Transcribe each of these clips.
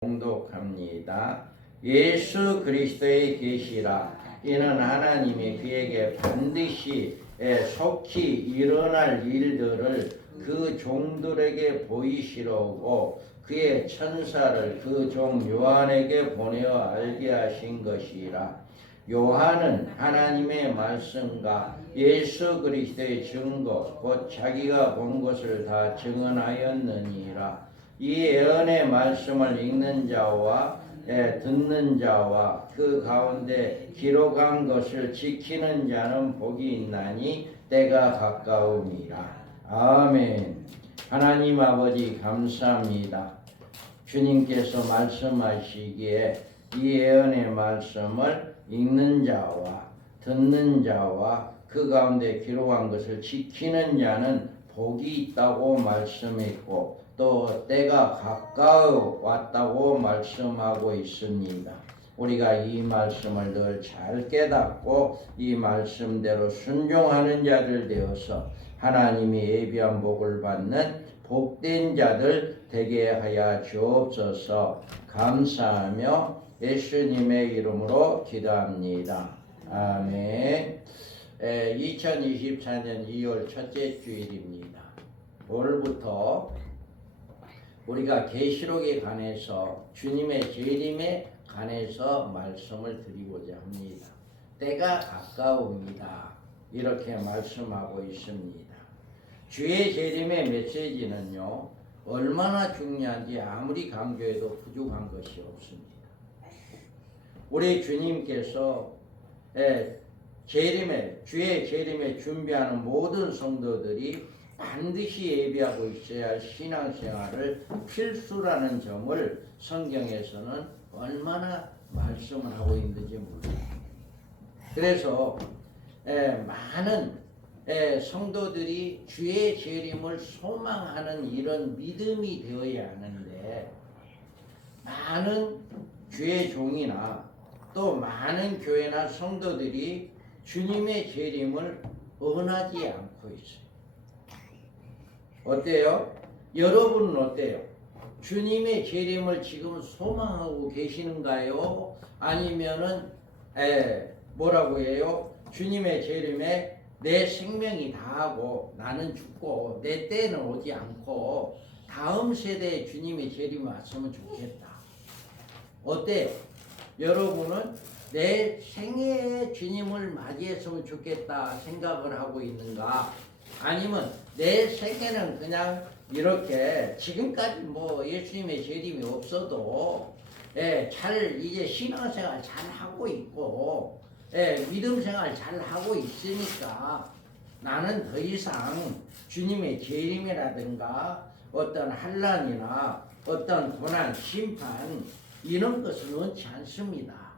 봉독합니다. 예수 그리스도의 계시라. 이는 하나님이 그에게 반드시 속히 일어날 일들을 그 종들에게 보이시려고 그의 천사를 그 종 요한에게 보내어 알게 하신 것이라. 요한은 하나님의 말씀과 예수 그리스도의 증거 곧 자기가 본 것을 다 증언하였느니라. 이 예언의 말씀을 읽는 자와 듣는 자와 그 가운데 기록한 것을 지키는 자는 복이 있나니 때가 가까움이라. 아멘. 하나님 아버지 감사합니다. 주님께서 말씀하시기에 이 예언의 말씀을 읽는 자와 듣는 자와 그 가운데 기록한 것을 지키는 자는 복이 있다고 말씀했고 또 때가 가까워 왔다고 말씀하고 있습니다. 우리가 이 말씀을 늘 잘 깨닫고 이 말씀대로 순종하는 자들 되어서 하나님이 예비한 복을 받는 복된 자들 되게 하여 주옵소서. 감사하며 예수님의 이름으로 기도합니다. 아멘. 2024년 2월 첫째 주일입니다. 오늘부터 우리가 계시록에 관해서 주님의 재림에 관해서 말씀을 드리고자 합니다. 때가 가까웁니다. 이렇게 말씀하고 있습니다. 주의 재림의 메시지는요, 얼마나 중요한지 아무리 강조해도 부족한 것이 없습니다. 우리 주님께서 주의 재림에 준비하는 모든 성도들이 반드시 예비하고 있어야 할 신앙생활을 필수라는 점을 성경에서는 얼마나 말씀을 하고 있는지 몰라요. 그래서 많은 성도들이 주의 재림을 소망하는 이런 믿음이 되어야 하는데 많은 주의 종이나 또 많은 교회나 성도들이 주님의 재림을 원하지 않고 있어요. 어때요? 여러분은 어때요? 주님의 재림을 지금 소망하고 계시는가요? 아니면은 뭐라고 해요? 주님의 재림에 내 생명이 다하고 나는 죽고 내 때는 오지 않고 다음 세대에 주님의 재림이 왔으면 좋겠다. 어때요? 여러분은 내 생애에 주님을 맞이했으면 좋겠다 생각을 하고 있는가? 아니면 내 생애는 그냥 이렇게 지금까지 뭐 예수님의 재림이 없어도 잘 이제 신앙생활 잘 하고 있고 믿음 생활 잘 하고 있으니까 나는 더 이상 주님의 재림이라든가 어떤 환난이나 어떤 고난, 심판 이런 것은 원치 않습니다.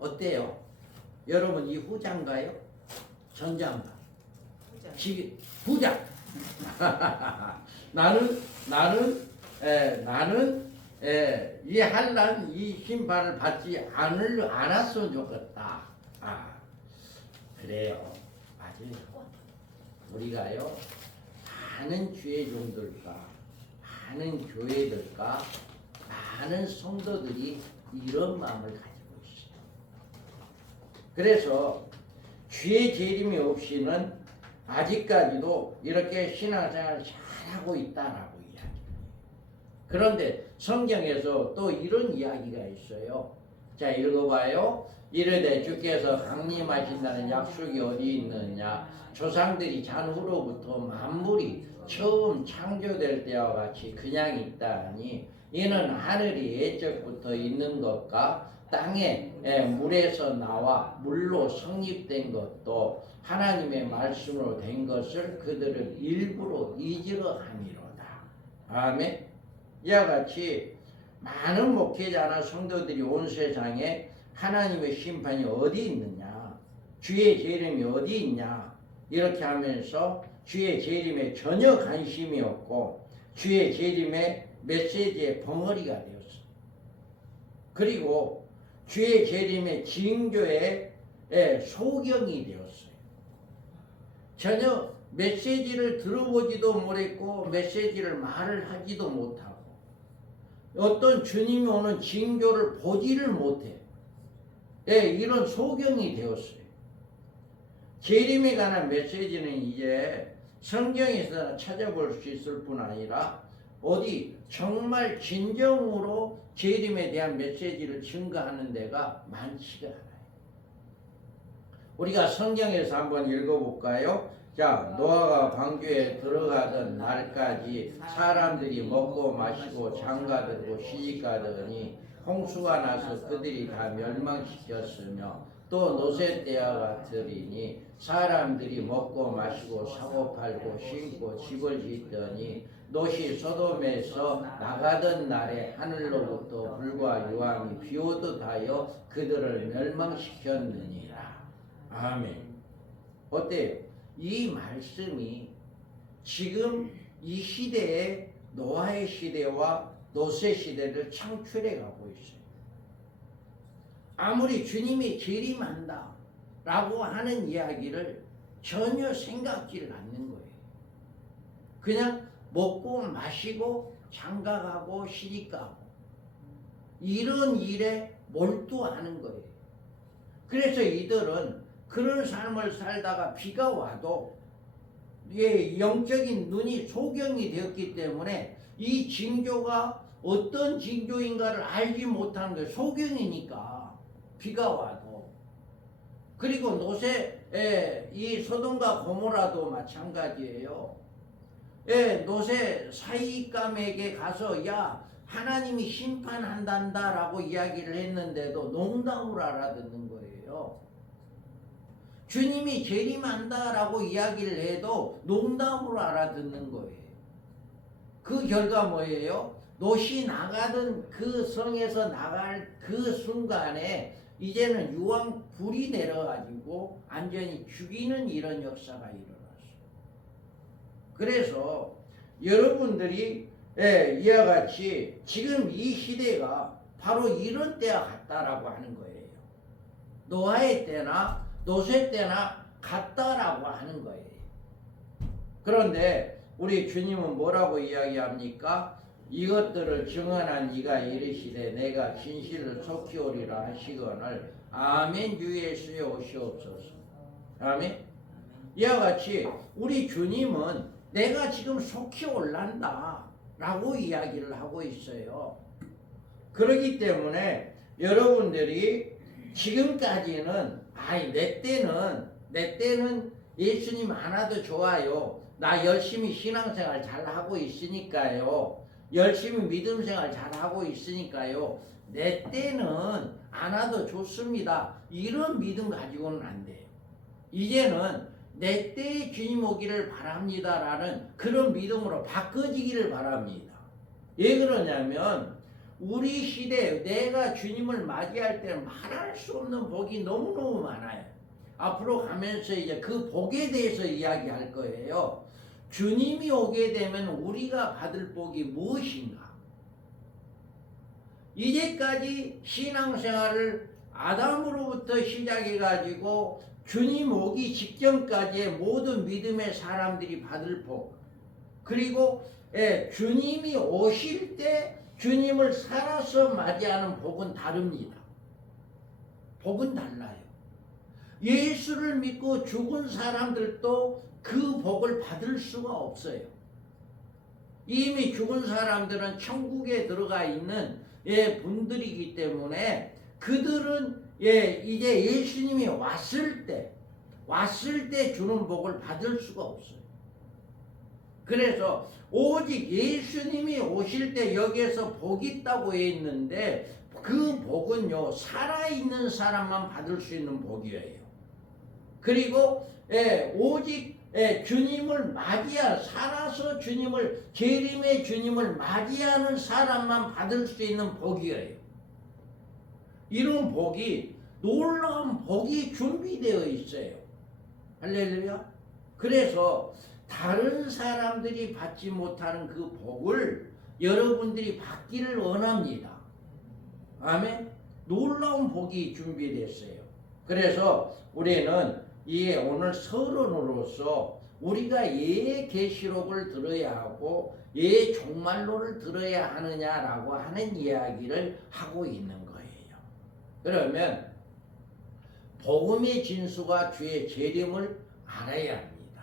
어때요? 여러분 이 후자인가요? 전자인가? 후자. 나는 이 환난, 이 심판을 받지 않았으면 좋겠다. 그래요. 맞아요. 우리가요 많은 주의 종들과 많은 교회들과 많은 성도들이 이런 마음을 가지고 있어요. 그래서 주의 재림이 없이는 아직까지도 이렇게 신앙생활을 잘하고 있다라고 이야기해요. 그런데 성경에서 또 이런 이야기가 있어요. 자, 읽어봐요. 이르되 주께서 강림하신다는 약속이 어디 있느냐? 조상들이 잔 후로부터 만물이 처음 창조될 때와 같이 그냥 있다니 이는 하늘이 예적부터 있는 것과 땅에 물에서 나와 물로 성립된 것도 하나님의 말씀으로 된 것을 그들을 일부러 잊으려 함이로다. 아멘. 이와 같이 많은 목회자나 성도들이 온 세상에 하나님의 심판이 어디 있느냐, 주의 재림이 어디 있냐 이렇게 하면서 주의 재림에 전혀 관심이 없고 주의 재림의 메시지의 벙어리가 되었어. 그리고 주의 재림의 징조의 소경이 되었어요. 전혀 메시지를 들어보지도 못했고 메시지를 말을 하지도 못하고 어떤 주님이 오는 징조를 보지를 못해. 예, 이런 소경이 되었어요. 재림에 관한 메시지는 이제 성경에서 찾아볼 수 있을 뿐 아니라 어디 정말 진정으로 재림에 대한 메시지를 증거하는 데가 많지가 않아요. 우리가 성경에서 한번 읽어볼까요? 자, 노아가 방주에 들어가던 날까지 사람들이 먹고 마시고 장가들고 시집가더니 홍수가 나서 그들이 다 멸망시켰으며 또 노새 때와 같으리니 사람들이 먹고 마시고 사고 팔고 심고 집을 짓더니 롯이 소돔에서 나가던 날에 하늘로부터 불과 유황이 비오듯 하여 그들을 멸망시켰느니라. 아멘. 어때요? 이 말씀이 지금 이 시대에 노아의 시대와 노새 시대를 창출해 가고 있어요. 아무리 주님이 재림한다 라고 하는 이야기를 전혀 생각지를 않는 거예요. 그냥 먹고 마시고 장가가고 시집가고 이런 일에 몰두하는 거예요. 그래서 이들은 그런 삶을 살다가 비가 와도 영적인 눈이 소경이 되었기 때문에 이 징조가 어떤 징조인가를 알지 못하는 거예요. 소경이니까 비가 와도. 그리고 노새 이 소돔과 고모라도 마찬가지예요. 노새 사이감에게 가서 야 하나님이 심판한단다라고 이야기를 했는데도 농담으로 알아듣는 거예요. 주님이 재림한다라고 이야기를 해도 농담으로 알아듣는 거예요. 그 결과 뭐예요? 롯이 나가던 그 성에서 나갈 그 순간에 이제는 유황 불이 내려가지고 완전히 죽이는 이런 역사가 일어났어요. 그래서 여러분들이 이와 같이 지금 이 시대가 바로 이런 때와 같다라고 하는 거예요. 노아의 때나 노새 때나 같다라고 하는 거예요. 그런데 우리 주님은 뭐라고 이야기합니까? 이것들을 증언한 이가 이르시되 내가 진실을 속히 오리라 하시거늘 아멘 주 예수에 오시옵소서. 아멘. 이와 같이 우리 주님은 내가 지금 속히 올란다 라고 이야기를 하고 있어요. 그렇기 때문에 여러분들이 지금까지는 내 때는 예수님 하나도 좋아요. 나 열심히 신앙생활 잘하고 있으니까요. 열심히 믿음생활 잘하고 있으니까요. 내 때는 안 와도 좋습니다. 이런 믿음 가지고는 안 돼요. 이제는 내 때에 주님 오기를 바랍니다라는 그런 믿음으로 바꿔지기를 바랍니다. 왜 그러냐면 우리 시대에 내가 주님을 맞이할 때는 말할 수 없는 복이 너무너무 많아요. 앞으로 가면서 이제 그 복에 대해서 이야기할 거예요. 주님이 오게 되면 우리가 받을 복이 무엇인가? 이제까지 신앙생활을 아담으로부터 시작해가지고 주님 오기 직전까지의 모든 믿음의 사람들이 받을 복, 그리고 주님이 오실 때 주님을 살아서 맞이하는 복은 다릅니다. 복은 달라요. 예수를 믿고 죽은 사람들도 그 복을 받을 수가 없어요. 이미 죽은 사람들은 천국에 들어가 있는 분들이기 때문에 그들은 이제 예수님이 왔을 때 주는 복을 받을 수가 없어요. 그래서 오직 예수님이 오실 때 여기에서 복이 있다고 했는데 그 복은요 살아있는 사람만 받을 수 있는 복이에요. 그리고 오직 주님을 살아서 주님을 재림의 주님을 맞이하는 사람만 받을 수 있는 복이에요. 이런 복이 놀라운 복이 준비되어 있어요. 할렐루야. 그래서 다른 사람들이 받지 못하는 그 복을 여러분들이 받기를 원합니다. 아멘. 놀라운 복이 준비됐어요. 그래서 우리는 이 오늘 서론으로서 우리가 예 계시록을 들어야 하고 예 종말론을 들어야 하느냐라고 하는 이야기를 하고 있는 거예요. 그러면 복음의 진수가 주의 재림을 알아야 합니다.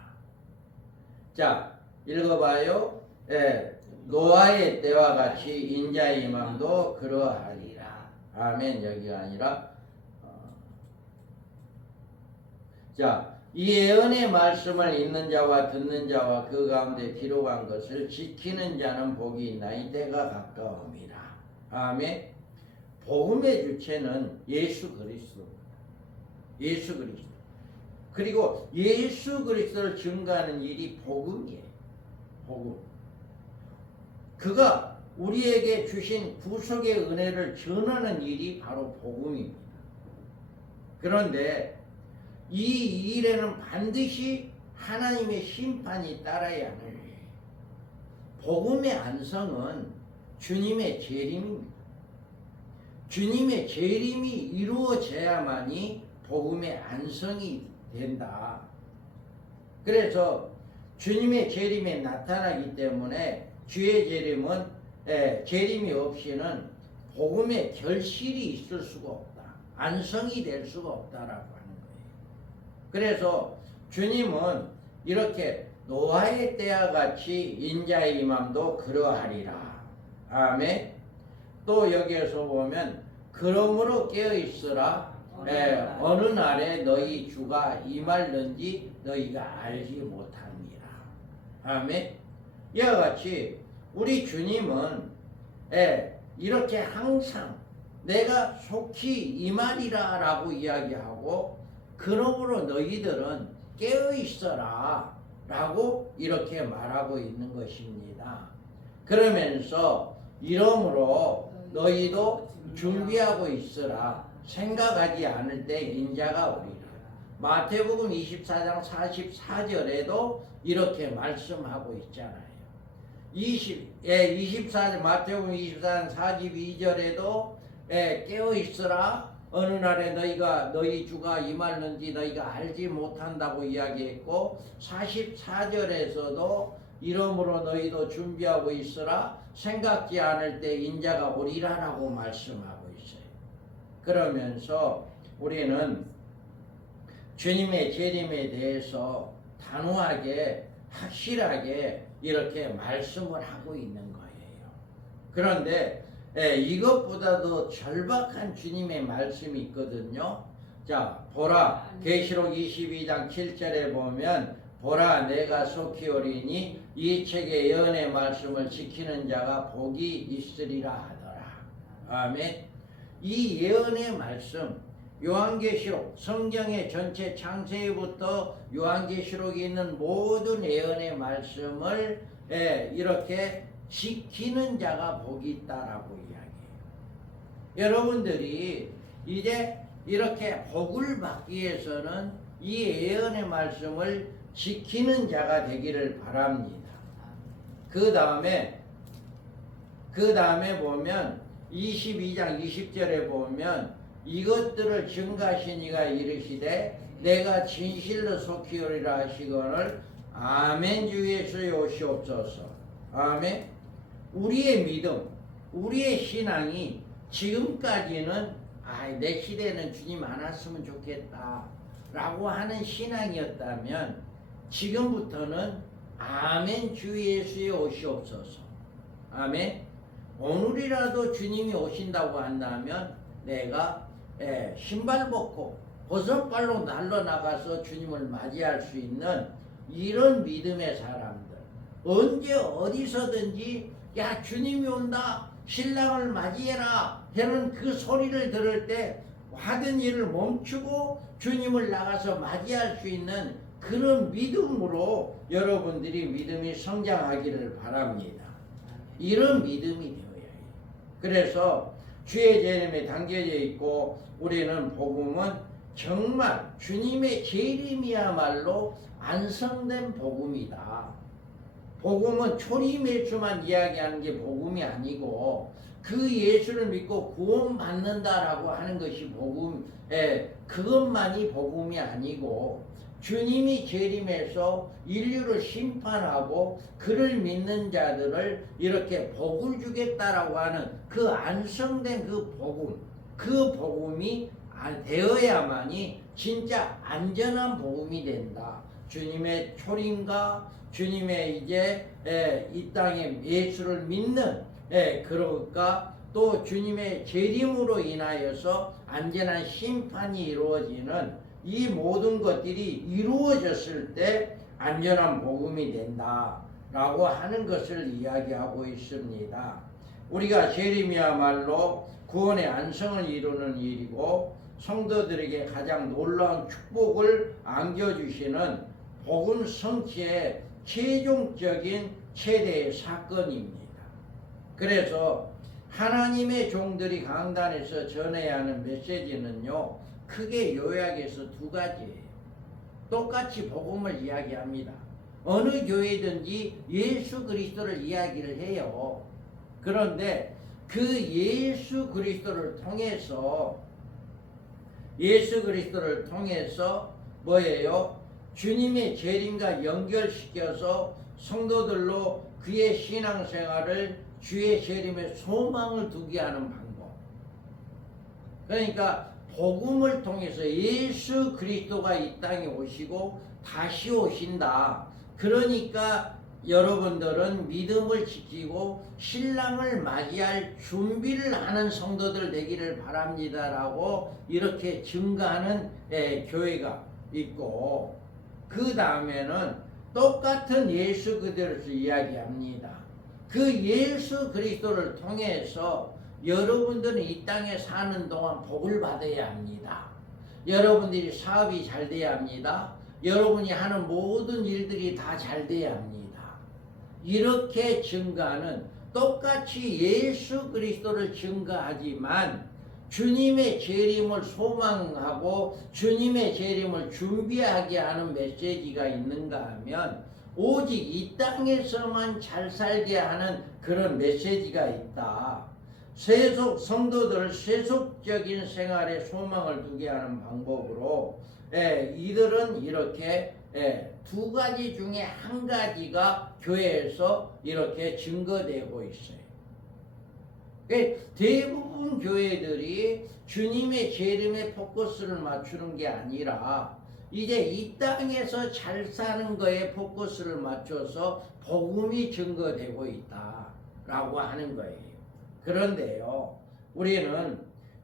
자, 읽어봐요. 노아의 때와 같이 인자의 임함도 그러하리라. 아멘. 여기가 아니라 자, 이 예언의 말씀을 읽는 자와 듣는 자와 그 가운데 기록한 것을 지키는 자는 복이 있나니 때가 가까움이라. 아멘. 복음의 주체는 예수 그리스도. 예수 그리스도. 그리고 예수 그리스도를 증거하는 일이 복음이에요. 복음. 그가 우리에게 주신 구속의 은혜를 전하는 일이 바로 복음입니다. 그런데 이 일에는 반드시 하나님의 심판이 따라야 하는 거예요. 복음의 안성은 주님의 재림입니다. 주님의 재림이 이루어져야만이 복음의 안성이 된다. 그래서 주님의 재림에 나타나기 때문에 주의 재림은 재림이 없이는 복음의 결실이 있을 수가 없다. 안성이 될 수가 없다라고 하는 거예요. 그래서 주님은 이렇게 노아의 때와 같이 인자의 임함도 그러하리라. 아멘. 또 여기에서 보면 그러므로 깨어있으라. 어느 날에 너희 주가 임할는지 너희가 알지 못합니다. 아멘. 이와 같이 우리 주님은 이렇게 항상 내가 속히 임하리라 라고 이야기하고 그러므로 너희들은 깨어있어라 라고 이렇게 말하고 있는 것입니다. 그러면서 이러므로 너희도 준비하고 있으라. 생각하지 않을 때 인자가 오리라. 마태복음 24장 44절에도 이렇게 말씀하고 있잖아요. 24절 마태복음 24장 42절에도 깨어있으라. 어느 날에 너희 주가 임할는지 너희가 알지 못한다고 이야기했고 44절에서도 이러므로 너희도 준비하고 있으라. 생각지 않을 때 인자가 오리라라고 말씀하고 있어요. 그러면서 우리는 주님의 재림에 대해서 단호하게 확실하게 이렇게 말씀을 하고 있는 거예요. 그런데 이것보다도 절박한 주님의 말씀이 있거든요. 자, 보라. 계시록 22장 7절에 보면 보라 내가 속히 오리니 이 책의 예언의 말씀을 지키는 자가 복이 있으리라 하더라. 아멘. 이 예언의 말씀 요한계시록 성경의 전체 창세기부터 요한계시록에 있는 모든 예언의 말씀을 이렇게 지키는 자가 복이 있다라고 이야기해요. 여러분들이 이제 이렇게 복을 받기 위해서는 이 예언의 말씀을 지키는 자가 되기를 바랍니다. 그 다음에 보면 22장 20절에 보면 이것들을 증가하신 이가 이르시되 내가 진실로 속히 오리라 하시거늘 아멘 주 예수의 오시옵소서. 아멘. 우리의 믿음, 우리의 신앙이 지금까지는 내 시대는 주님 안 왔으면 좋겠다 라고 하는 신앙이었다면 지금부터는 아멘 주 예수의 오시옵소서. 아멘. 오늘이라도 주님이 오신다고 한다면 내가 신발 벗고 버선발로 날러나가서 주님을 맞이할 수 있는 이런 믿음의 사람들, 언제 어디서든지 야 주님이 온다 신랑을 맞이해라 하는 그 소리를 들을 때 하던 일을 멈추고 주님을 나가서 맞이할 수 있는 그런 믿음으로 여러분들이 믿음이 성장하기를 바랍니다. 이런 믿음이 되어야 해요. 그래서 주의 재림에 담겨져 있고 우리는 복음은 정말 주님의 재림이야말로 완성된 복음이다. 복음은 초림 예수만 이야기하는 게 복음이 아니고 그 예수를 믿고 구원받는다라고 하는 것이 복음, 그것만이 복음이 아니고 주님이 재림해서 인류를 심판하고 그를 믿는 자들을 이렇게 복을 주겠다라고 하는 그 안성된 그 복음이 되어야만이 진짜 안전한 복음이 된다. 주님의 초림과 주님의 이제 이 땅에 예수를 믿는 그러니까 또 주님의 재림으로 인하여서 안전한 심판이 이루어지는 이 모든 것들이 이루어졌을 때 안전한 복음이 된다라고 하는 것을 이야기하고 있습니다. 우리가 재림이야말로 구원의 안성을 이루는 일이고 성도들에게 가장 놀라운 축복을 안겨주시는 복음 성취의 최종적인 최대의 사건입니다. 그래서 하나님의 종들이 강단에서 전해야 하는 메시지는요, 크게 요약해서 두 가지예요. 똑같이 복음을 이야기합니다. 어느 교회든지 예수 그리스도를 이야기를 해요. 그런데 그 예수 그리스도를 통해서 뭐예요? 주님의 재림과 연결시켜서 성도들로 그의 신앙생활을 주의 재림에 소망을 두게 하는 방법. 그러니까 복음을 통해서 예수 그리스도가 이 땅에 오시고 다시 오신다. 그러니까 여러분들은 믿음을 지키고 신랑을 맞이할 준비를 하는 성도들 되기를 바랍니다라고 이렇게 증거하는 교회가 있고, 그 다음에는 똑같은 예수 그리스도를 이야기합니다. 그 예수 그리스도를 통해서 여러분들은 이 땅에 사는 동안 복을 받아야 합니다. 여러분들이 사업이 잘 돼야 합니다. 여러분이 하는 모든 일들이 다 잘 돼야 합니다. 이렇게 증거하는, 똑같이 예수 그리스도를 증거하지만 주님의 재림을 소망하고 주님의 재림을 준비하게 하는 메시지가 있는가 하면 오직 이 땅에서만 잘 살게 하는 그런 메시지가 있다. 성도들 세속적인 생활에 소망을 두게 하는 방법으로 이들은 이렇게 두 가지 중에 한 가지가 교회에서 이렇게 증거되고 있어요. 대부분 교회들이 주님의 재림에 포커스를 맞추는 게 아니라 이제 이 땅에서 잘 사는 거에 포커스를 맞춰서 복음이 증거되고 있다라고 하는 거예요. 그런데요, 우리는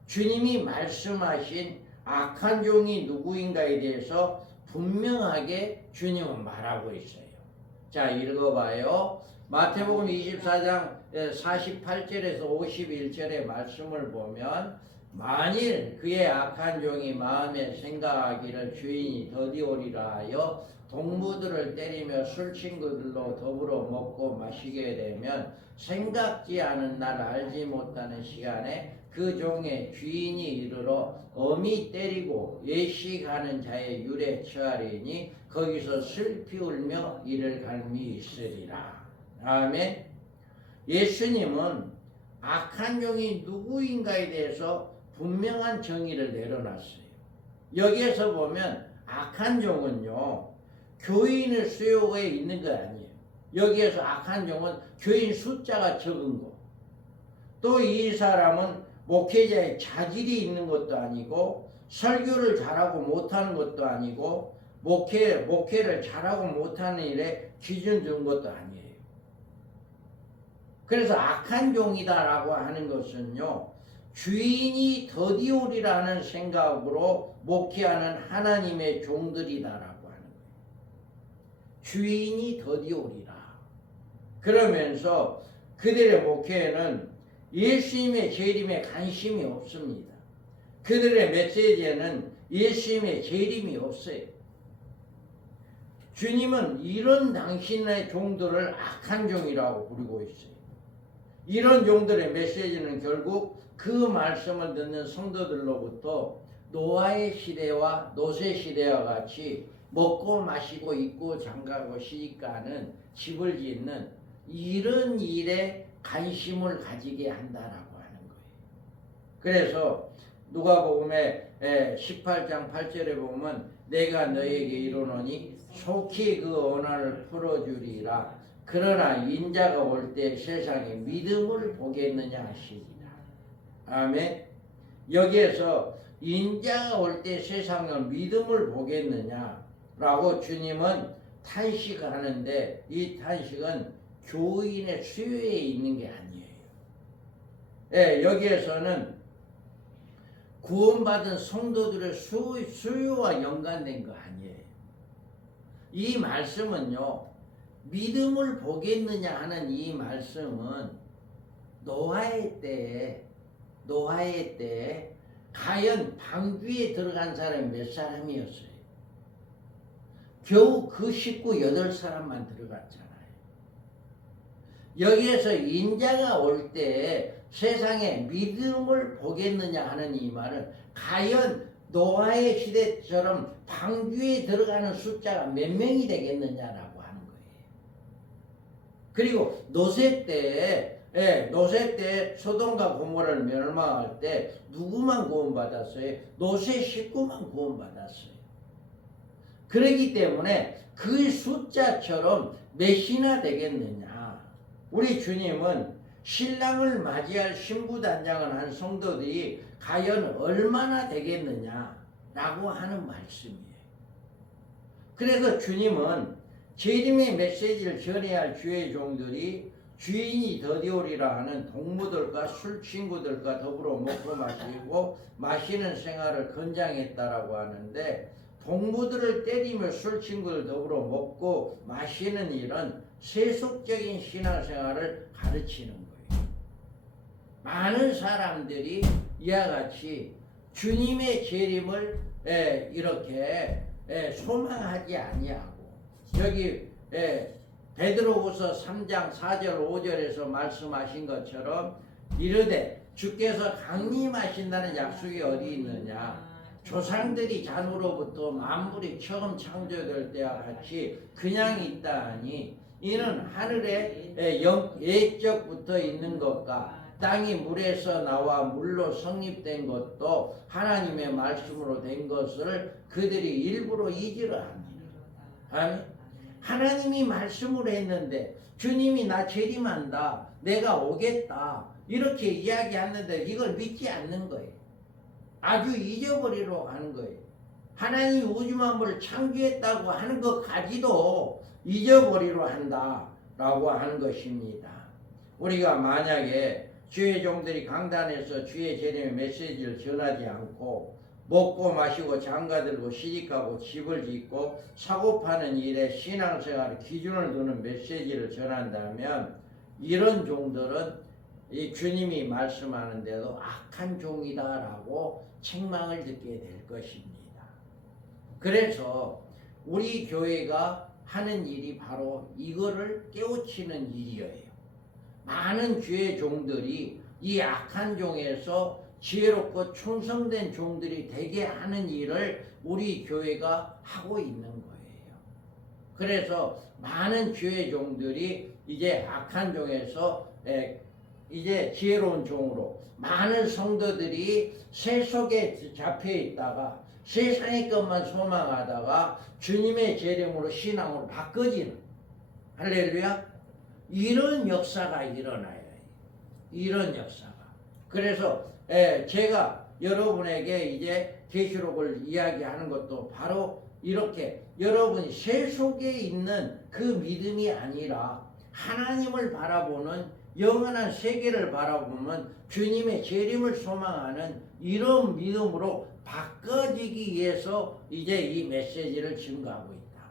주님이 말씀하신 악한 종이 누구인가에 대해서 분명하게 주님은 말하고 있어요. 자, 읽어봐요. 마태복음 24장 48절에서 51절의 말씀을 보면, 만일 그의 악한 종이 마음에 생각하기를 주인이 더디오리라 하여 동무들을 때리며 술친구들로 더불어 먹고 마시게 되면 생각지 않은 날 알지 못하는 시간에 그 종의 주인이 이르러 엄히 때리고 예식하는 자의 율에 처하리니 거기서 슬피 울며 이를 갈미 있으리라. 아멘. 예수님은 악한 종이 누구인가에 대해서 분명한 정의를 내려놨어요. 여기에서 보면 악한 종은요, 교인의 수요에 있는 거 아니에요. 여기에서 악한 종은 교인 숫자가 적은 거. 또 이 사람은 목회자의 자질이 있는 것도 아니고 설교를 잘하고 못하는 것도 아니고 목회를 잘하고 못하는 일에 기준 둔 것도 아니에요. 그래서 악한 종이다라고 하는 것은요, 주인이 더디오리라는 생각으로 목회하는 하나님의 종들이다라고 하는 거예요. 주인이 더디오리라. 그러면서 그들의 목회에는 예수님의 재림에 관심이 없습니다. 그들의 메시지에는 예수님의 재림이 없어요. 주님은 이런 당신의 종들을 악한 종이라고 부르고 있어요. 이런 종들의 메시지는 결국 그 말씀을 듣는 성도들로부터 노아의 시대와 노세 시대와 같이 먹고 마시고 입고 장가고 시집가는 집을 짓는 이런 일에 관심을 가지게 한다라고 하는 거예요. 그래서 누가복음의 18장 8절에 보면 내가 너에게 이르노니 속히 그 원한을 풀어주리라. 그러나 인자가 올 때 세상에 믿음을 보겠느냐 하시니라. 아멘. 여기에서 인자가 올 때 세상은 믿음을 보겠느냐라고 주님은 탄식하는데, 이 탄식은 교인의 수요에 있는 게 아니에요. 여기에서는 구원받은 성도들의 수요와 연관된 거 아니에요. 이 말씀은요, 믿음을 보겠느냐 하는 이 말씀은 노아의 때에 과연 방주에 들어간 사람이 몇 사람이었어요? 겨우 그 식구 8사람만 들어갔잖아요. 여기에서 인자가 올 때 세상에 믿음을 보겠느냐 하는 이 말은 과연 노아의 시대처럼 방주에 들어가는 숫자가 몇 명이 되겠느냐라고 하는 거예요. 그리고 노세 때 소돔과 고모라를 멸망할 때 누구만 구원받았어요? 노세 식구만 구원받았어요. 그렇기 때문에 그 숫자처럼 몇이나 되겠느냐. 우리 주님은 신랑을 맞이할 신부단장을 한 성도들이 과연 얼마나 되겠느냐라고 하는 말씀이에요. 그래서 주님은 재림의 메시지를 전해야 할 주의 종들이 주인이 더디오리라 하는 동무들과 술친구들과 더불어 먹고 마시고 마시는 생활을 권장했다라고 하는데, 동무들을 때리며 술친구들 더불어 먹고 마시는 일은 세속적인 신앙생활을 가르치는 거예요. 많은 사람들이 이와 같이 주님의 재림을 이렇게 소망하지 아니하고, 여기 베드로후서 3장 4절 5절에서 말씀하신 것처럼 이르되 주께서 강림하신다는 약속이 어디 있느냐. 조상들이 잔으로부터 만물이 처음 창조될 때와 같이 그냥 있다 하니, 이는 하늘에 옛적부터 있는 것과 땅이 물에서 나와 물로 성립된 것도 하나님의 말씀으로 된 것을 그들이 일부러 잊으려 합니다. 아멘. 하나님이 말씀으로 했는데 주님이 나 재림한다, 내가 오겠다 이렇게 이야기하는데 이걸 믿지 않는 거예요. 아주 잊어버리려고 하는 거예요. 하나님이 우주 만물을 창조했다고 하는 것까지도 잊어버리려 한다라고 하는 것입니다. 우리가 만약에 주의 종들이 강단에서 주의 재림의 메시지를 전하지 않고 먹고 마시고 장가들고 시집가고 집을 짓고 사고 파는 일에 신앙생활 기준을 두는 메시지를 전한다면, 이런 종들은 이 주님이 말씀하는데도 악한 종이다라고 책망을 듣게 될 것입니다. 그래서 우리 교회가 하는 일이 바로 이거를 깨우치는 일이에요. 많은 주의 종들이 이 악한 종에서 지혜롭고 충성된 종들이 되게 하는 일을 우리 교회가 하고 있는 거예요. 그래서 많은 주의 종들이 이제 악한 종에서 이제 지혜로운 종으로, 많은 성도들이 세속에 잡혀 있다가 세상의 것만 소망하다가 주님의 재림으로 신앙으로 바꿔지는, 할렐루야, 이런 역사가 일어나요. 이런 역사가. 그래서 제가 여러분에게 이제 계시록을 이야기하는 것도 바로 이렇게 여러분이 세속에 있는 그 믿음이 아니라 하나님을 바라보는, 영원한 세계를 바라보면 주님의 재림을 소망하는 이런 믿음으로 바꿔지기 위해서 이제 이 메시지를 증거하고 있다.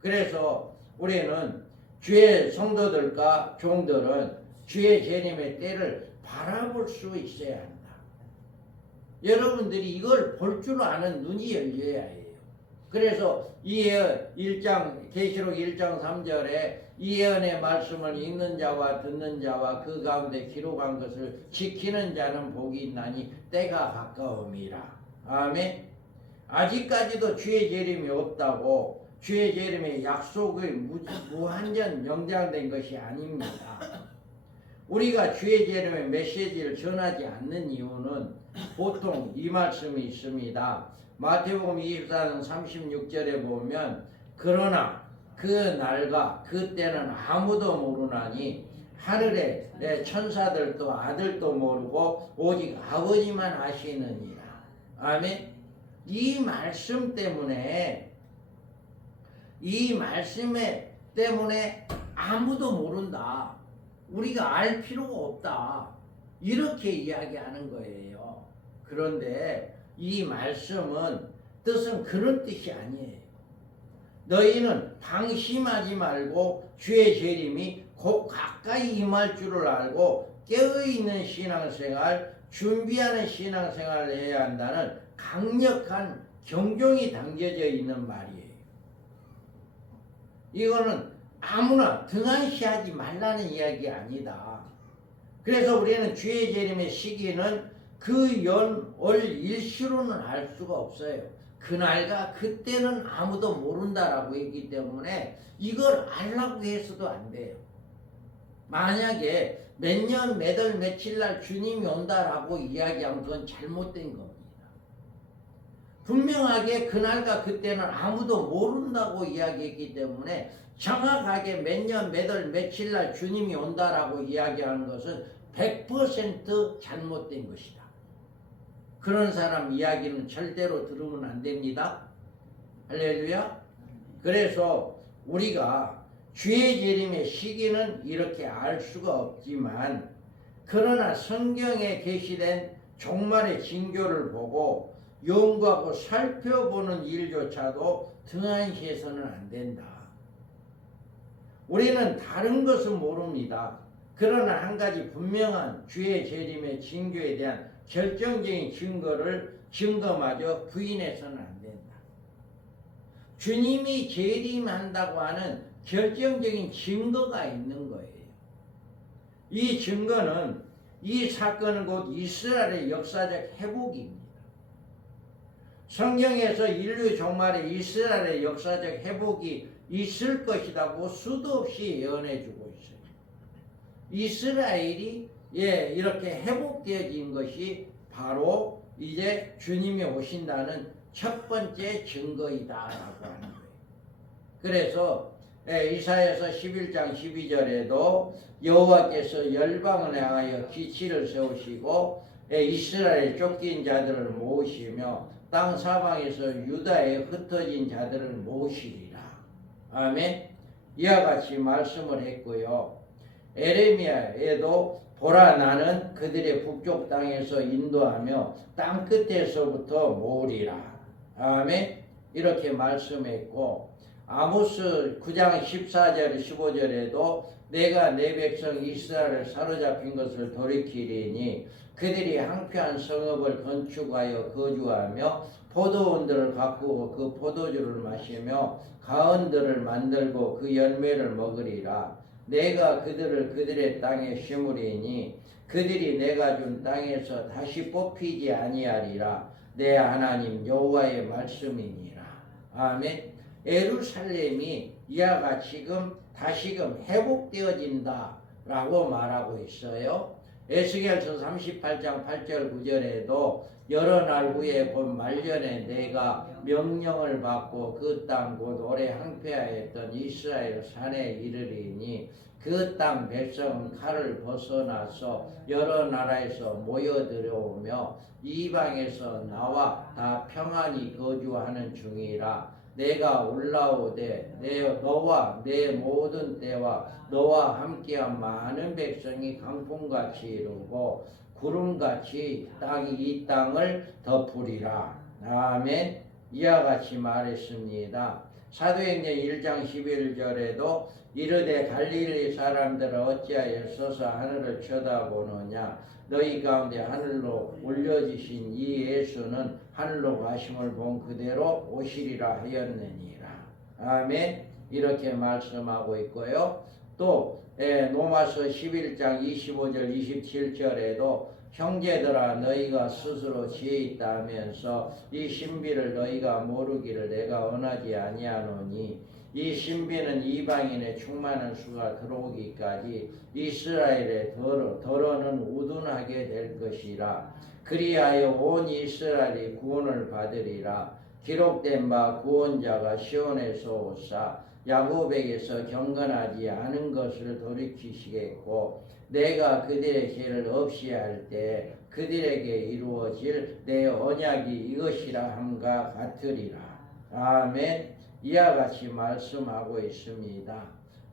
그래서 우리는 주의 성도들과 종들은 주의 재림의 때를 바라볼 수 있어야 한다. 여러분들이 이걸 볼 줄 아는 눈이 열려야 해요. 그래서 이 예언 1장 계시록 1장 3절에 이 예언의 말씀을 읽는 자와 듣는 자와 그 가운데 기록한 것을 지키는 자는 복이 있나니 때가 가까움이라. 아멘. 아직까지도 주의 재림이 없다고 주의 재림의 약속이 무한전 연장된 것이 아닙니다. 우리가 주의 재림의 메시지를 전하지 않는 이유는 보통 이 말씀이 있습니다. 마태복음 24장 36절에 보면 그러나 그 날과 그때는 아무도 모르나니 하늘의 천사들도 아들도 모르고 오직 아버지만 아시느니라. 아멘. 이 말씀 때문에 아무도 모른다. 우리가 알 필요가 없다. 이렇게 이야기하는 거예요. 그런데 이 말씀은 뜻은 그런 뜻이 아니에요. 너희는 방심하지 말고 주의 재림이 곧 가까이 임할 줄을 알고 깨어있는 신앙생활, 준비하는 신앙생활을 해야 한다는 강력한 경종이 담겨져 있는 말이에요. 이거는 아무나 등한시하지 말라는 이야기 아니다. 그래서 우리는 주의 재림의 시기는 그 연, 월, 일시로는 알 수가 없어요. 그날과 그때는 아무도 모른다라고 했기 때문에 이걸 알라고 해서도 안 돼요. 만약에 몇 년, 몇 월, 며칠 날 주님이 온다라고 이야기하면 그건 잘못된 겁니다. 분명하게 그날과 그때는 아무도 모른다고 이야기했기 때문에 정확하게 몇 년, 몇 월, 며칠 날 주님이 온다라고 이야기하는 것은 100% 잘못된 것이다. 그런 사람 이야기는 절대로 들으면 안 됩니다. 할렐루야. 그래서 우리가 주의 재림의 시기는 이렇게 알 수가 없지만 그러나 성경에 게시된 종말의 징조를 보고 연구하고 살펴보는 일조차도 등한시해서는 안 된다. 우리는 다른 것은 모릅니다. 그러나 한 가지 분명한 주의 재림의 징조에 대한 결정적인 증거마저 부인해서는 안 된다. 주님이 재림한다고 하는 결정적인 증거가 있는 거예요. 이 증거는 이 사건은 곧 이스라엘의 역사적 회복입니다. 성경에서 인류 종말에 이스라엘의 역사적 회복이 있을 것이라고 수도 없이 예언해주고 있어요. 이스라엘이 이렇게 회복되어진 것이 바로 이제 주님이 오신다는 첫 번째 증거이다라고 하는 거예요. 그래서 이사야서 11장 12절에도 여호와께서 열방을 향하여 기치를 세우시고 이스라엘에 쫓긴 자들을 모으시며 땅 사방에서 유다에 흩어진 자들을 모으시리라. 아멘. 이와 같이 말씀을 했고요. 에레미야에도 보라 나는 그들의 북쪽 땅에서 인도하며 땅 끝에서부터 모으리라. 아멘. 이렇게 말씀했고 아모스 9장 14절 15절에도 내가 내 백성 이스라엘을 사로잡힌 것을 돌이키리니 그들이 황폐한 성읍을 건축하여 거주하며 포도원들을 가꾸고 그 포도주를 마시며 가은들을 만들고 그 열매를 먹으리라. 내가 그들을 그들의 땅에 심으리니 그들이 내가 준 땅에서 다시 뽑히지 아니하리라. 내 하나님 여호와의 말씀이니라. 아멘. 예루살렘이 이와 같이 다시금 회복되어진다 라고 말하고 있어요. 에스겔서 38장 8절 9절에도 여러 날 후에 본 말년에 내가 명령을 받고 그 땅 곧 오래 항폐하였던 이스라엘 산에 이르리니 그 땅 백성은 칼을 벗어나서 여러 나라에서 모여들어오며 이방에서 나와 다 평안히 거주하는 중이라. 내가 올라오되 너와 내 모든 때와 너와 함께한 많은 백성이 강풍같이 이루고 구름같이 땅이 이 땅을 덮으리라. 아멘. 이와 같이 말했습니다. 사도행전 1장 11절에도 이르되 갈릴리 사람들은 어찌하여 서서 하늘을 쳐다보느냐. 너희 가운데 하늘로 올려지신 이 예수는 하늘로 가심을 본 그대로 오시리라 하였느니라. 아멘. 이렇게 말씀하고 있고요. 또 로마서 11장 25절 27절에도 형제들아 너희가 스스로 지혜 있다 하면서 이 신비를 너희가 모르기를 내가 원하지 아니하노니 이 신비는 이방인의 충만한 수가 들어오기까지 이스라엘의 더러는 우둔하게 될 것이라. 그리하여 온 이스라엘이 구원을 받으리라. 기록된 바 구원자가 시온에서 오사 야곱에게서 경건하지 않은 것을 돌이키시겠고 내가 그들의 죄를 없이 할 때 그들에게 이루어질 내 언약이 이것이라 함과 같으리라. 아멘. 이와 같이 말씀하고 있습니다.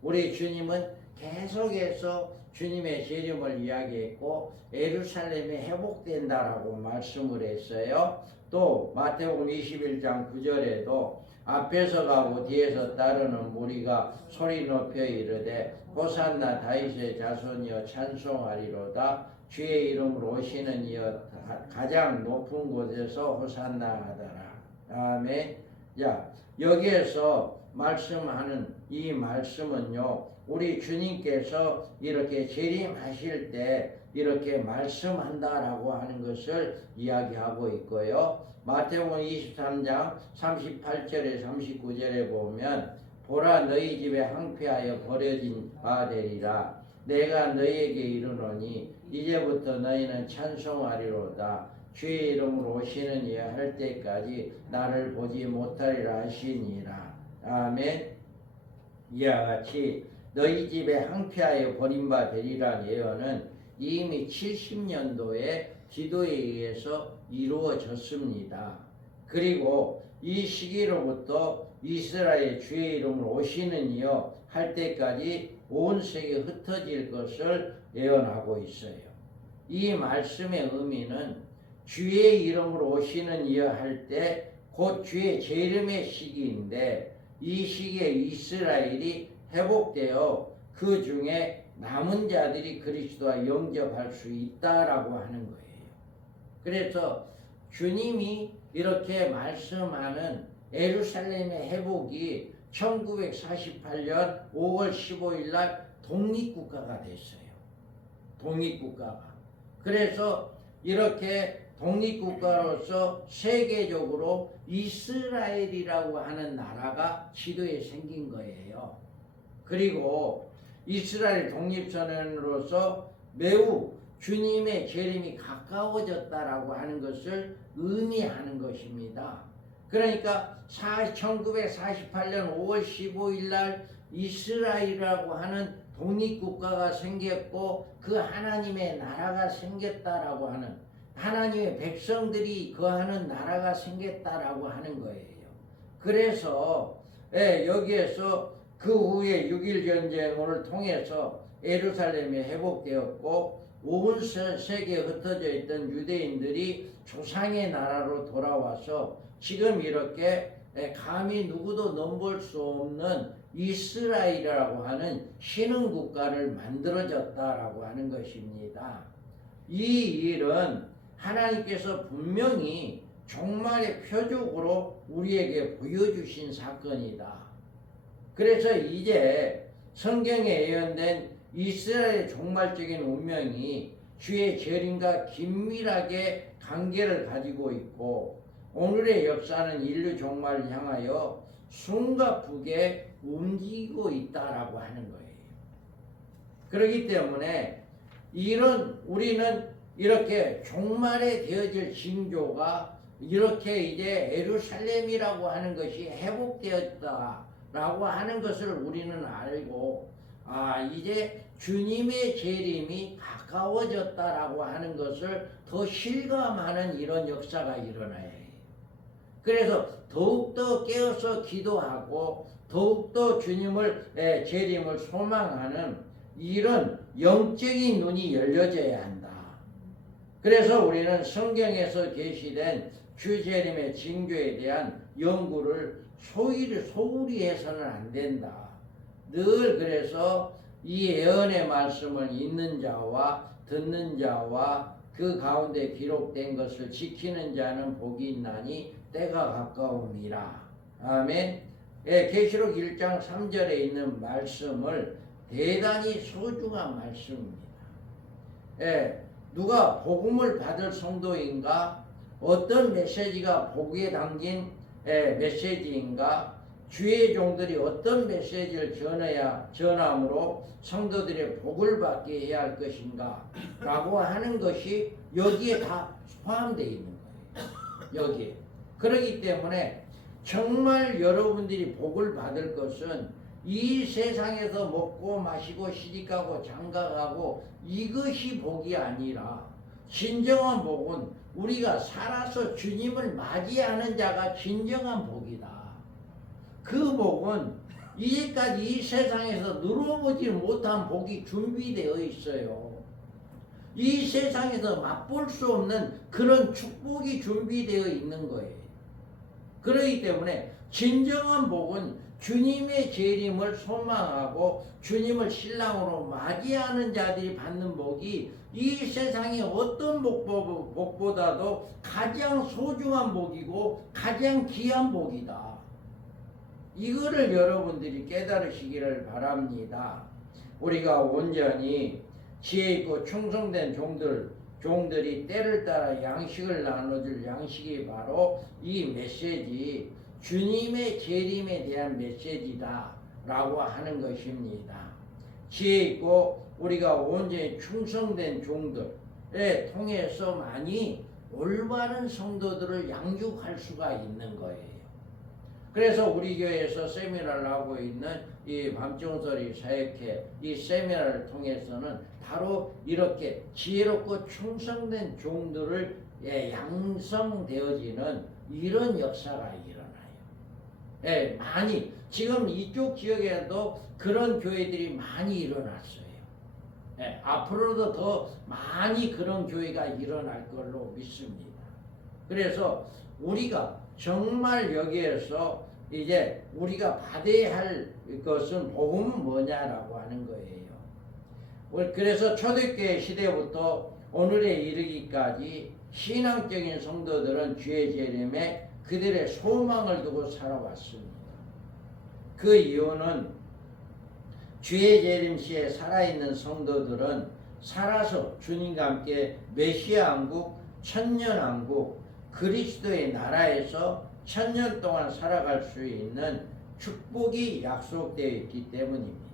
우리 주님은 계속해서 주님의 재림을 이야기했고 예루살렘이 회복된다라고 말씀을 했어요. 또 마태복음 21장 9절에도 앞에서 가고 뒤에서 따르는 무리가 소리 높여 이르되 호산나 다윗의 자손이여 찬송하리로다. 주의 이름으로 오시는 이여 가장 높은 곳에서 호산나 하더라. 아멘. 자, 여기에서 말씀하는 이 말씀은요, 우리 주님께서 이렇게 재림하실 때 이렇게 말씀한다라고 하는 것을 이야기하고 있고요. 마태복음 23장 38절에 39절에 보면 보라 너희 집에 항폐하여 버려진 바 되리라. 내가 너희에게 이르노니 이제부터 너희는 찬송하리로다. 주의 이름으로 오시는 이여 할 때까지 나를 보지 못하리라 하시니라. 아멘. 이와 같이 너희 집에 항폐하여 버린 바 되리라 예언은 이미 70년도에 기도에 의해서 이루어졌습니다. 그리고 이 시기로부터 이스라엘 주의 이름으로 오시는 이여 할 때까지 온 세계에 흩어질 것을 예언하고 있어요. 이 말씀의 의미는 주의 이름으로 오시는 이여 할 때 곧 주의 재림의 시기인데 이 시기에 이스라엘이 회복되어 그 중에 남은 자들이 그리스도와 영접할 수 있다라고 하는 거예요. 그래서 주님이 이렇게 말씀하는 예루살렘의 회복이 1948년 5월 15일 날 독립국가가 됐어요. 독립국가가. 그래서 이렇게 독립국가로서 세계적으로 이스라엘이라고 하는 나라가 지도에 생긴 거예요. 그리고 이스라엘 독립선언으로서 매우 주님의 재림이 가까워졌다라고 하는 것을 의미하는 것입니다. 그러니까 1948년 5월 15일 날 이스라엘이라고 하는 독립국가가 생겼고 그 하나님의 나라가 생겼다라고 하는 하나님의 백성들이 거하는 나라가 생겼다라고 하는 거예요. 그래서 여기에서 그 후에 6.1 전쟁을 통해서 예루살렘이 회복되었고 온 세계에 흩어져 있던 유대인들이 조상의 나라로 돌아와서 지금 이렇게 감히 누구도 넘볼 수 없는 이스라엘이라고 하는 신흥 국가를 만들어졌다라고 하는 것입니다. 이 일은 하나님께서 분명히 종말의 표적으로 우리에게 보여주신 사건이다. 그래서 이제 성경에 예언된 이스라엘의 종말적인 운명이 주의 재림과 긴밀하게 관계를 가지고 있고 오늘의 역사는 인류 종말을 향하여 숨가쁘게 움직이고 있다라고 하는 거예요. 그렇기 때문에 우리는 이렇게 종말에 되어질 징조가 이렇게 이제 예루살렘이라고 하는 것이 회복되었다라고 하는 것을 우리는 알고 이제 주님의 재림이 가까워졌다라고 하는 것을 더 실감하는 이런 역사가 일어나야 해요. 그래서 더욱더 깨어서 기도하고 더욱더 주님을 재림을 소망하는 이런 영적인 눈이 열려져야 한다. 그래서 우리는 성경에서 계시된 주 재림의 징조에 대한 연구를 소홀히 해서는 안 된다. 늘 그래서 이 예언의 말씀을 읽는 자와 듣는 자와 그 가운데 기록된 것을 지키는 자는 복이 있나니 때가 가까움이라. 아멘. 계시록 1장 3절에 있는 말씀을 대단히 소중한 말씀입니다. 누가 복음을 받을 성도인가? 어떤 메시지가 복에 담긴 메시지인가? 주의 종들이 어떤 메시지를 전함으로 성도들의 복을 받게 해야 할 것인가 라고 하는 것이 여기에 다 포함되어 있는 거예요. 여기에. 그렇기 때문에 정말 여러분들이 복을 받을 것은 이 세상에서 먹고 마시고 시집가고 장가가고 이것이 복이 아니라 진정한 복은 우리가 살아서 주님을 맞이하는 자가 진정한 복이다. 그 복은 이제까지 이 세상에서 누려보지 못한 복이 준비되어 있어요. 이 세상에서 맛볼 수 없는 그런 축복이 준비되어 있는 거예요. 그렇기 때문에 진정한 복은 주님의 재림을 소망하고 주님을 신랑으로 맞이하는 자들이 받는 복이 이 세상의 어떤 복보다도 가장 소중한 복이고 가장 귀한 복이다. 이거를 여러분들이 깨달으시기를 바랍니다. 우리가 온전히 지혜 있고 충성된 종들이 때를 따라 양식을 나눠줄 양식이 바로 이 메시지, 주님의 재림에 대한 메시지다 라고 하는 것입니다. 지혜 있고 우리가 온전히 충성된 종들에 통해서 많이 올바른 성도들을 양육할 수가 있는 거예요. 그래서 우리 교회에서 세미나를 하고 있는 이 밤중소리 사역회 이 세미나를 통해서는 바로 이렇게 지혜롭고 충성된 종들을 양성되어지는 이런 역사가 일어나요. 많이 지금 이쪽 지역에도 그런 교회들이 많이 일어났어요. 앞으로도 더 많이 그런 교회가 일어날 걸로 믿습니다. 그래서 우리가 정말 여기에서 이제 우리가 받아야 할 것은 복음은 뭐냐라고 하는 거예요. 그래서 초대교회 시대부터 오늘에 이르기까지 신앙적인 성도들은 주의 재림에 그들의 소망을 두고 살아왔습니다. 그 이유는 주의 재림 시에 살아있는 성도들은 살아서 주님과 함께 메시아 왕국, 천년 왕국, 그리스도의 나라에서 천년 동안 살아갈 수 있는 축복이 약속되어 있기 때문입니다.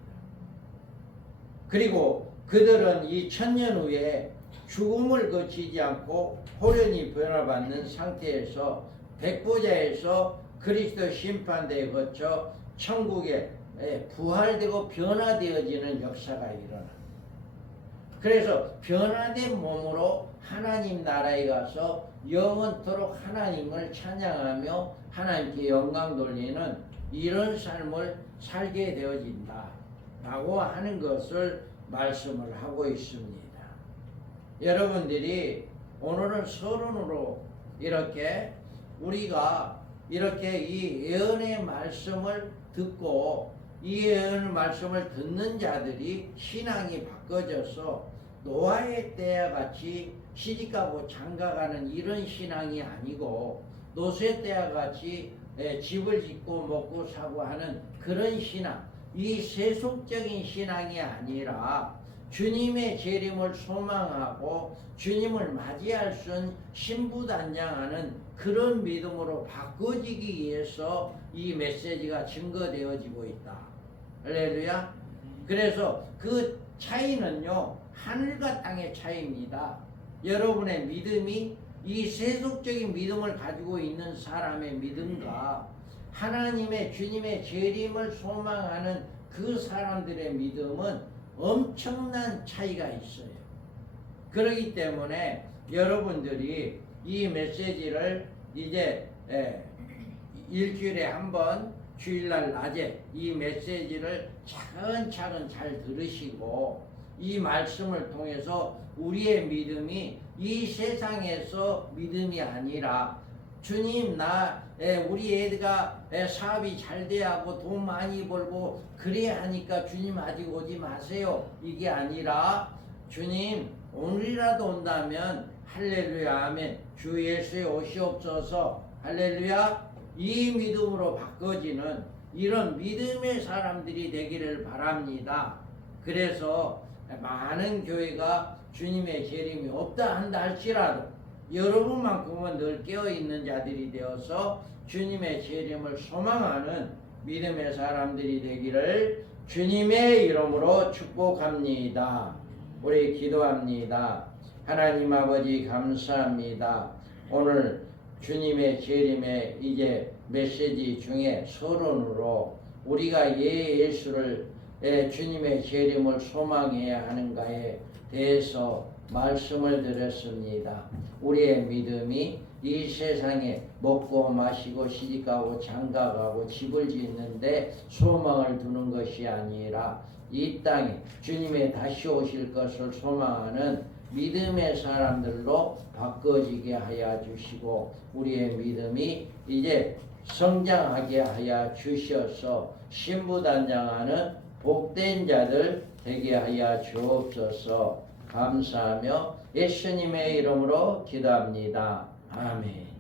그리고 그들은 이 천년 후에 죽음을 거치지 않고 호련히 변화받는 상태에서 백보자에서 그리스도 심판대에 거쳐 천국에 부활되고 변화되어지는 역사가 일어납니다. 그래서 변화된 몸으로 하나님 나라에 가서 영원토록 하나님을 찬양하며 하나님께 영광 돌리는 이런 삶을 살게 되어진다 라고 하는 것을 말씀을 하고 있습니다. 여러분들이 오늘은 서론으로 이렇게 우리가 이렇게 이 예언의 말씀을 듣고 이 예언의 말씀을 듣는 자들이 신앙이 바꿔져서 노아의 때와 같이 시집가고 장가가는 이런 신앙이 아니고 노세 때와 같이 집을 짓고 먹고 사고 하는 그런 신앙, 이 세속적인 신앙이 아니라 주님의 재림을 소망하고 주님을 맞이할 수 있는 신부단장하는 그런 믿음으로 바꿔지기 위해서 이 메시지가 증거되어지고 있다. 할렐루야. 그래서 그 차이는요, 하늘과 땅의 차이입니다. 여러분의 믿음이 이 세속적인 믿음을 가지고 있는 사람의 믿음과 하나님의 주님의 재림을 소망하는 그 사람들의 믿음은 엄청난 차이가 있어요. 그렇기 때문에 여러분들이 이 메시지를 이제 일주일에 한 번 주일날 낮에 이 메시지를 차근차근 잘 들으시고 이 말씀을 통해서 우리의 믿음이 이 세상에서 믿음이 아니라 주님 우리 애가 사업이 잘 돼야 하고 돈 많이 벌고 그래야 하니까 주님 아직 오지 마세요. 이게 아니라 주님 오늘이라도 온다면 할렐루야 아멘 주 예수의 오시옵소서 할렐루야 이 믿음으로 바꿔지는 이런 믿음의 사람들이 되기를 바랍니다. 그래서 많은 교회가 주님의 재림이 없다 한다 할지라도 여러분만큼은 늘 깨어있는 자들이 되어서 주님의 재림을 소망하는 믿음의 사람들이 되기를 주님의 이름으로 축복합니다. 우리 기도합니다. 하나님 아버지 감사합니다. 오늘 주님의 재림의 이제 메시지 중에 서론으로 우리가 예수를 주님의 재림을 소망해야 하는가에 대해서 말씀을 드렸습니다. 우리의 믿음이 이 세상에 먹고 마시고 시집가고 장가가고 집을 짓는데 소망을 두는 것이 아니라 이 땅에 주님의 다시 오실 것을 소망하는 믿음의 사람들로 바꿔지게 하여 주시고 우리의 믿음이 이제 성장하게 하여 주셔서 신부단장하는 복된 자들 되게 하여 주옵소서. 감사하며 예수님의 이름으로 기도합니다. 아멘.